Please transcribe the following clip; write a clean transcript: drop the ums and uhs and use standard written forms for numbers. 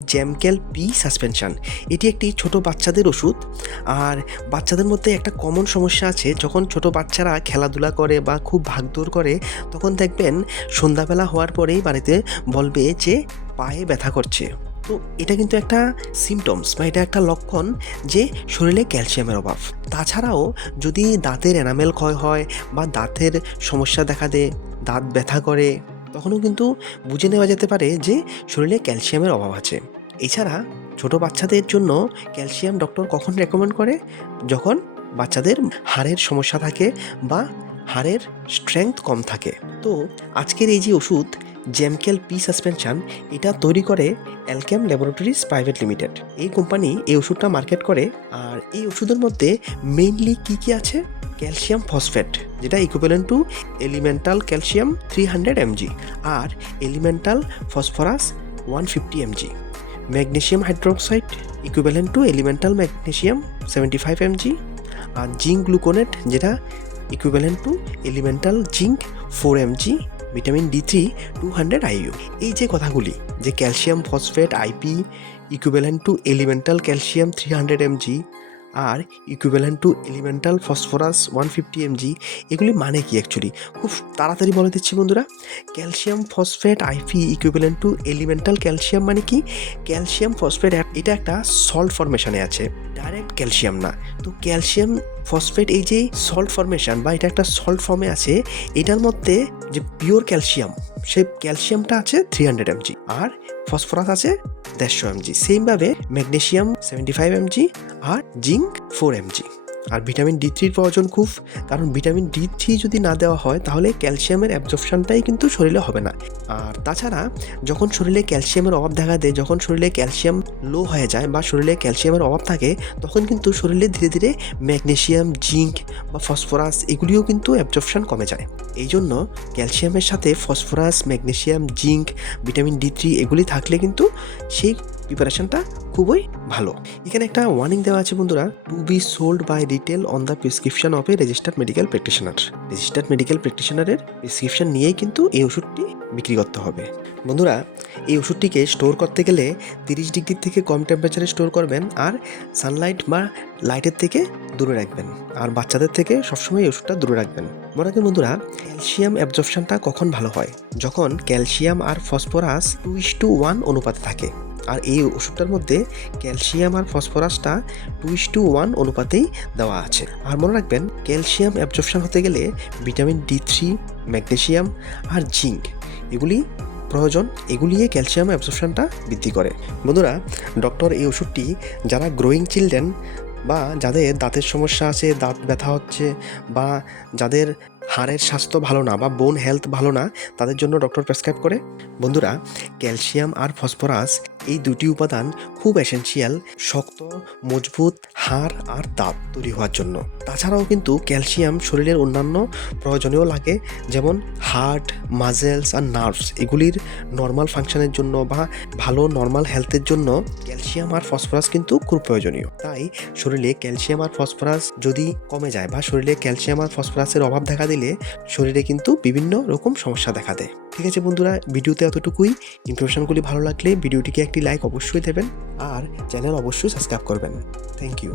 জ্যামক্যাল P suspension. এটি একটি ছোট বাচ্চাদের ওষুধ। আর বাচ্চাদের মধ্যে একটা কমন সমস্যা আছে, যখন ছোট বাচ্চারা খেলাধুলা করে বা খুব ভাগদৌড় করে, তখন দেখবেন সন্ধ্যাবেলা হওয়ার পরেই বাড়িতে বলবে যে পায়ে ব্যথা করছে। তো এটা কিন্তু একটা সিমটমস বা এটা একটা লক্ষণ যে শরীরে ক্যালসিয়ামের অভাব। তাছাড়াও যদি দাঁতের এনামেল ক্ষয় হয় বা দাঁতের সমস্যা দেখা দেয়, দাঁত ব্যথা করে, তখনও কিন্তু বুঝে নেওয়া যেতে পারে যে শরীরে ক্যালসিয়ামের অভাব আছে। এছাড়া ছোট বাচ্চাদের জন্য ক্যালসিয়াম ডক্টর কখন রেকমেন্ড করে? যখন বাচ্চাদের হাড়ের সমস্যা থাকে বা হাড়ের স্ট্রেংথ কম থাকে। তো আজকের এই যে ওষুধ জ্যামক্যাল পি সাসপেনশন, এটা তৈরি করে অ্যালকেম ল্যাবরেটরিজ প্রাইভেট লিমিটেড। এই কোম্পানি এই ওষুধটা মার্কেট করে। আর এই ওষুধের মধ্যে মেইনলি কি আছে? ক্যালসিয়াম ফসফেট, যেটা equivalent to elemental calcium 300 mg, আর elemental phosphorus 150 mg, magnesium hydroxide equivalent to elemental magnesium 75 mg, আর জিঙ্ক গ্লুকোনেট, যেটা equivalent to elemental zinc 4 mg, vitamin D3 200 IU। এই যে কথাগুলি, যে calcium phosphate IP equivalent to elemental calcium 300 mg আর equivalent to elemental phosphorus 150 mg, এগুলি মানে কি অ্যাকচুয়ালি? খুব তাড়াতাড়ি বলে দিচ্ছি বন্ধুরা। Calcium phosphate IP equivalent to elemental calcium মানে কি? ক্যালসিয়াম ফসফেট এটা একটা সল্ট ফরমেশনে আছে, ডাইরেক্ট ক্যালসিয়াম না। তো ক্যালসিয়াম ফসফেট এই যে সল্ট ফরমেশন বা এটা একটা সল্ট ফর্মে আছে, এটার মধ্যে যে পিওর ক্যালসিয়াম, সেই ক্যালসিয়ামটা আছে 300 mg আর ফসফরাস আছে 150 mg। সেমভাবে ম্যাগনেসিয়াম 75 mg আর জিঙ্ক 4 mg। আর ভিটামিন D3 প্রয়োজন খুব, কারণ ভিটামিন D3 যদি না দেওয়া হয় তাহলে ক্যালসিয়ামের অ্যাবজর্পশনটাই কিন্তু শরীরে হবে না। আর তাছাড়া যখন শরীরে ক্যালসিয়ামের অভাব দেখা দেয়, যখন শরীরে ক্যালসিয়াম লো হয়ে যায় বা শরীরে ক্যালসিয়ামের অভাব থাকে, তখন কিন্তু শরীরে ধীরে ধীরে ম্যাগনেসিয়াম, জিঙ্ক বা ফসফরাস এগুলিও কিন্তু অ্যাবজর্পশন কমে যায়। এই জন্য ক্যালসিয়ামের সাথে phosphorus, magnesium, zinc, vitamin D3 এগুলি থাকলে কিন্তু সেই প্রিপারেশনটা খুবই ভালো। এখানে একটা ওয়ার্নিং দেওয়া আছে বন্ধুরা, to be sold by retail on the prescription of a registered medical practitioner. Registered medical প্র্যাকটিশনারের প্রেসক্রিপশন নিয়েই কিন্তু এই ওষুধটি বিক্রি করতে হবে। বন্ধুরা, এই ওষুধটিকে স্টোর করতে গেলে 30 ডিগ্রি থেকে কম টেম্পারেচারে স্টোর করবেন, আর সানলাইট বা লাইটের থেকে দূরে রাখবেন, আর বাচ্চাদের থেকে সবসময় এই ওষুধটা দূরে রাখবেন। মনে রাখবেন বন্ধুরা, ক্যালসিয়াম অ্যাবজর্পশনটা কখন ভালো হয়? যখন ক্যালসিয়াম আর ফসফরাস 2:1 অনুপাতে থাকে। আর এই ওষুধটার মধ্যে ক্যালসিয়াম আর ফসফরাসটা 2:1 অনুপাতেই দেওয়া আছে। আর মনে রাখবেন, ক্যালসিয়াম অ্যাবজর্পশন হতে গেলে ভিটামিন D3, ম্যাগনেসিয়াম আর জিঙ্ক এগুলি প্রয়োজন। এগুলিয়ে ক্যালসিয়াম অ্যাবজর্পশনটা বৃদ্ধি করে। বন্ধুরা, ডক্টর এই ওষুধটি যারা গ্রোয়িং চিলড্রেন বা যাদের দাঁতের সমস্যা আছে, দাঁত ব্যথা হচ্ছে, বা যাদের হাড়ের স্বাস্থ্য ভালো না বা বোন হেলথ ভালো না, তাদের জন্য ডক্টর প্রেসক্রাইব করে। বন্ধুরা, ক্যালসিয়াম আর ফসফরাস এই দুটি উপাদান খুব এসেনশিয়াল শক্ত মজবুত হাড় আর দাঁত তৈরি হওয়ার জন্য। তাছাড়াও কিন্তু ক্যালসিয়াম শরীরের অন্যান্য প্রয়োজনীয় লাগে, যেমন হার্ট, মাসেলস আর নার্ভস এগুলির নর্মাল ফাংশনের জন্য বা ভালো নর্মাল হেলথের জন্য ক্যালসিয়াম আর ফসফরাস কিন্তু খুব প্রয়োজনীয়। তাই শরীরে ক্যালসিয়াম আর ফসফরাস যদি কমে যায় বা শরীরে ক্যালসিয়াম আর ফসফরাসের অভাব দেখা দিলে শরীরে কিন্তু বিভিন্ন রকম সমস্যা দেখা দেয়। ঠিক আছে বন্ধুরা, ভিডিওতে এতটুকুই। ইনফরমেশনগুলি ভালো লাগলে ভিডিওটিকে একটি লাইক অবশ্যই দেবেন, আর চ্যানেল অবশ্যই সাবস্ক্রাইব করবেন। Thank you.